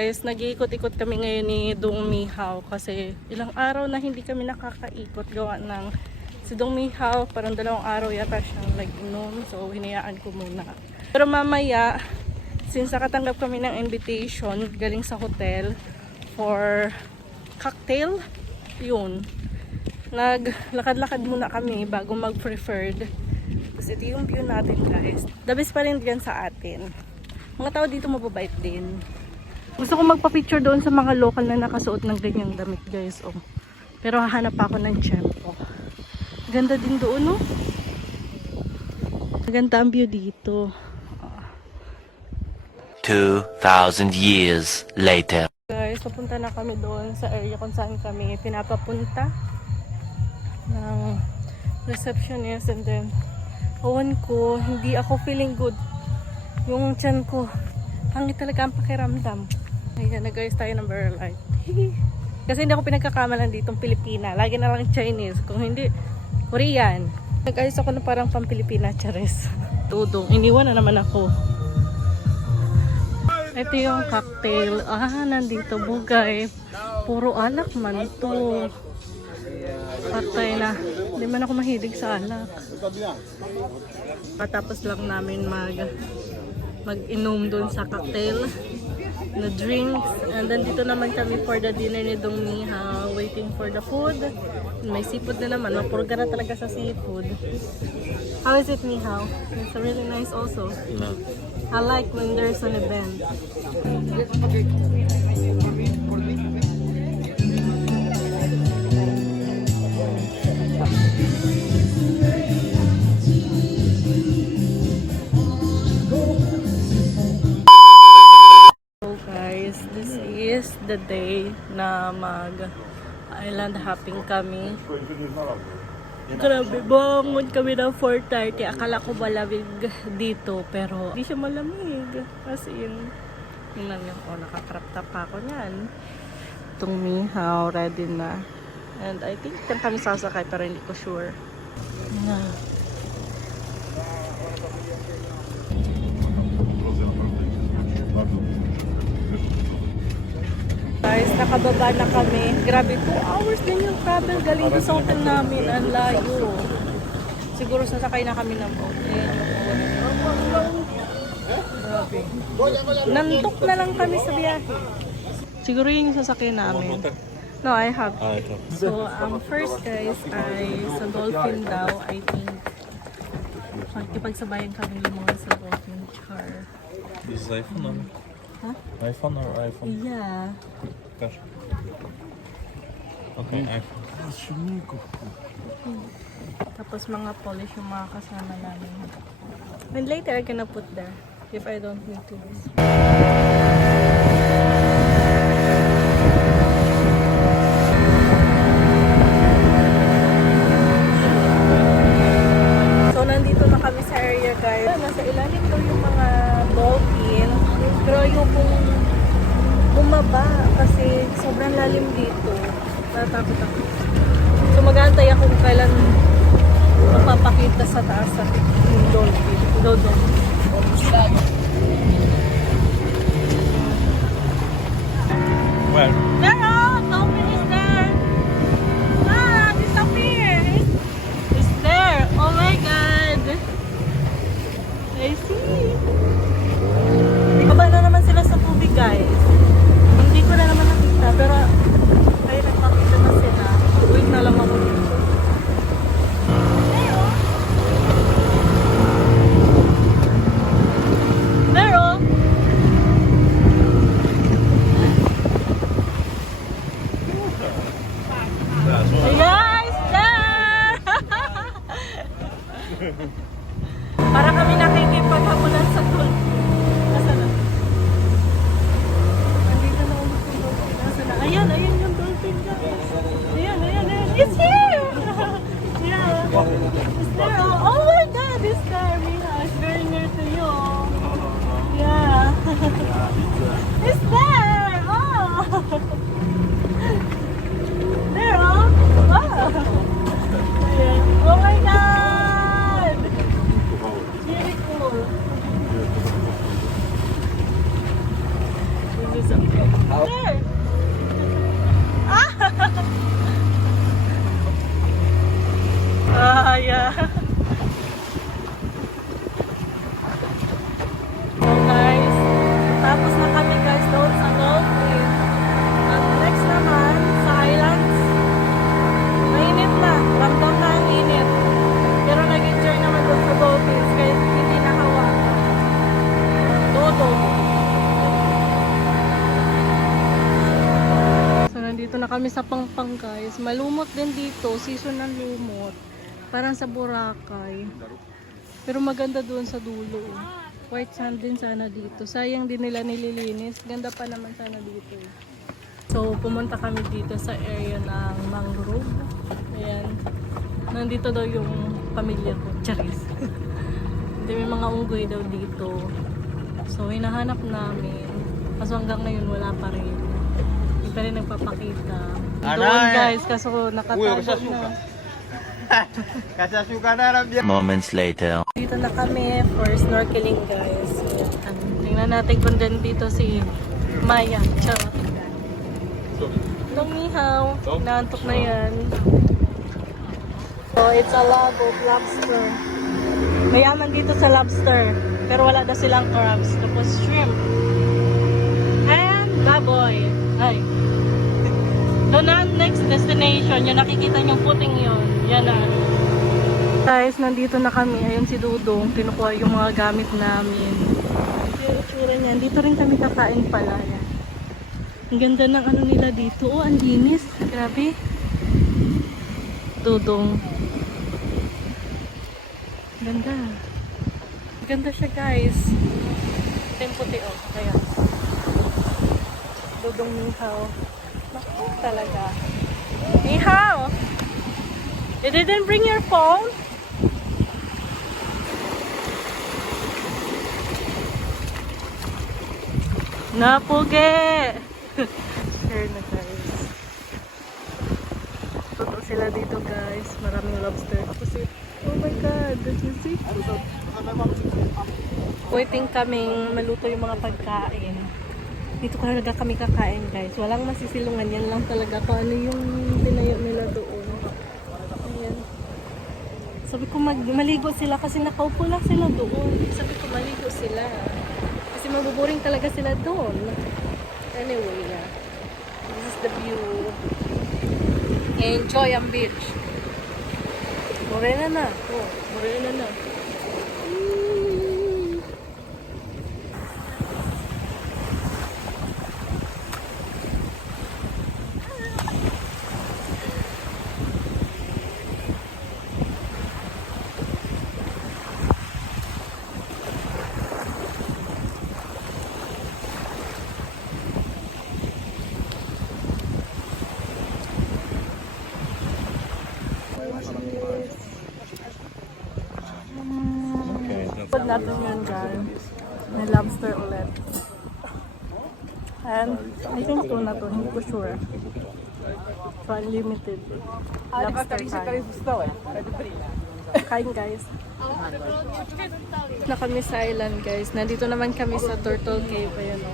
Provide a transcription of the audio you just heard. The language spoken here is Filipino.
guys, nag-iikot-ikot kami ngayon ni Dong Mihao kasi ilang araw na hindi kami nakakaikot gawa ng si Dong Mihao, parang 2 araw yata siyang nag-inom, so hinayaan ko muna. Pero mamaya, since nakatanggap kami ng invitation galing sa hotel for cocktail, yun, naglakad-lakad muna kami bago mag-preferred. Kasi ito yung view natin guys. The best pa rin dyan sa atin. Mga tao dito mababait din. Gusto ko magpa-picture doon sa mga local na nakasuot ng ganyang damit guys. Oh. Pero hahanap ako ng tiyempo. Ganda din doon, no? Maganda ang view dito. 2,000 years later. Guys, papunta na kami doon sa area kung saan kami pinapapunta ng receptionist, and then awan ko, hindi ako feeling good. Yung tiyan ko, pangit talaga ang pakiramdam. Ayan na guys, tayo ng Berlite. Kasi hindi ako pinagkakamalan ditong Pilipina. Lagi na lang Chinese. Kung hindi, Korean. Nag-ayos ako na parang pang-Pilipina, charis. Tudong, iniwan na naman ako. Ito yung cocktail. Nandito bugay. Puro alak man to. Patay na. Hindi man ako mahilig sa alak. Patapos lang namin mag-inom dun sa cocktail na drinks, and then dito naman kami for the dinner ni Dong Mihao, waiting for the food. May seafood na naman, mapurga na talaga sa seafood. How is it, Mihao? It's really nice also. No. I like when there's an event. This is the day na mag-island hopping kami. Grabe, bangon kami ng 4:30. Akala ko malamig dito, pero hindi siya malamig. As in, tingnan niyo ako, nakakrap top pa ako niyan. Itong Mihao, ready na. And I think kan kami sasakay, pero hindi ko sure. Guys, nakababa na kami. Grabe, 2 hours din yung travel galing sa hotel namin. Ang layo. Siguro sasakay na kami ng boat. Grabe. Nantok na lang kami sa biyahe. Siguro yun yung sasakyan namin. No, I have. So, first guys ay sa dolphin daw, I think. Magkipagsabayan kami mga sa dolphin car. This is iPhone or? Huh? iPhone or iPhone? Yeah. Gosh. Okay, iPhone. Tapos mga polish yung mga kasama namin. And later I gonna put there if I don't need to use. So nandito na kami sa area guys. Nasa ilalim daw yung mga dolphin. Pero yung bumaba kasi sobrang lalim dito. Natatakot ako. So mag-aantay ako kung kailan mapapakita sa taas sa dolphin. Dodo. Where? There, dolphin is there. Disappear. It's there. Oh my God. I see. Baba na naman sila sa tubig guys. Hindi ko na naman nakita, pero ay nagpakita na sila. Wait na lang ako dito. Pero guys, there! Para kami nakikipaghabulan sa tulog. Nasaan na? Andito na ulit yung dolphin. Nasaan na? Ayan, Ah, yeah. So guys, tapos na kami guys doon sa dolphin. At next naman, sa islands, mainit na. Ramdam na ang init. Pero nag-enjoy naman doon sa dolphins kahit hindi nakawakan. Todo. So nandito na kami sa Pangpang guys. Malumot din dito. Season ng lumot. Parang sa Boracay. Pero maganda doon sa dulo. White sand din sana dito. Sayang din nila nililinis. Ganda pa naman sana dito. So, pumunta kami dito sa area ng mangrove. Ayan. Nandito daw yung pamilya ko. Charis. Hindi, may mga unggoy daw dito. So, hinahanap namin. Kaso hanggang ngayon wala pa rin. Hindi pa rin nagpapakita. Doon guys, kaso nakatago na. Kasasuka na lang yan. Moments later. Dito na kami for snorkeling guys. Ayan. Tingnan natin kung din dito si Maya. Charot. Hello, Mihaw. Naantok na yan. So, it's a log of lobster. Mayaman dito sa lobster. Pero wala daw silang crabs. Tapos shrimp. And baboy. Ay. Doon na next destination. Yung nakikita niyong puting yun. Yan na. Guys, nandito na kami. Ayun si Dudong. Kinukuha yung mga gamit namin. Yung itsura niyan. Dito rin kami kakain pala. Yan. Ang ganda ng ano nila dito. Oh, ang linis. Grabe. Dudong. Ganda. Ganda siya guys. Ito yung puti oh. Ayan. Dudong Mihaw. Naku talaga. Mihaw! You didn't bring your phone? Napuge! Share na guys. Totoo sila dito guys. Maraming lobster. Kasi, oh my god, did you see? Waiting kaming maluto yung mga pagkain. Dito talaga kami kakain guys. Walang masisilungan. Yan lang talaga kung ano yung tinayo nila doon. Ayan. Sabi ko maligo sila kasi nakaupo lang sila doon. Sabi ko maligo sila. Kasi mabuboring talaga sila doon. Anyway, yeah. This is the view. Enjoy ang beach. Morena na. Oh, morena na. Pag natin yun guys, may lobster ulit. And I think tuna to, hindi ko sure. So unlimited. Lobster kain. Kain guys. Na kami sa island guys. Nandito naman kami sa Turtle Cave. Ayan o.